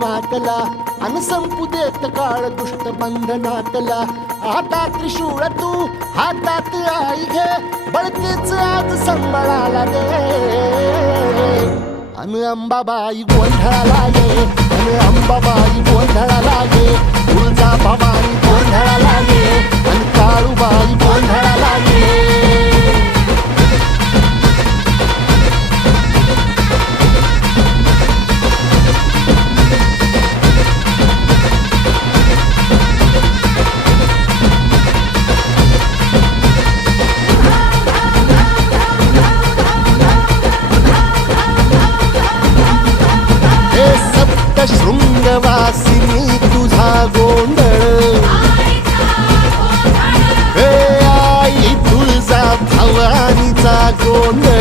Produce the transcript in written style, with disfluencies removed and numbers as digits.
मातला अन संपू देत काळ दुष्ट बंधनातला. आता त्रिशूळ तू हातात आई घे बळतेच आज संबळाला दे. अन अंबाबाई गोंधळाला ये, अन अंबाबाई गोंधळाला ये, तुळजा भवानी गोंधळाला ये, अन काळूबाई गोंधळाला ये. शृंगवासिनी तुझा गोंधळ, हे आई तुळजा भवानीचा गोंधळ.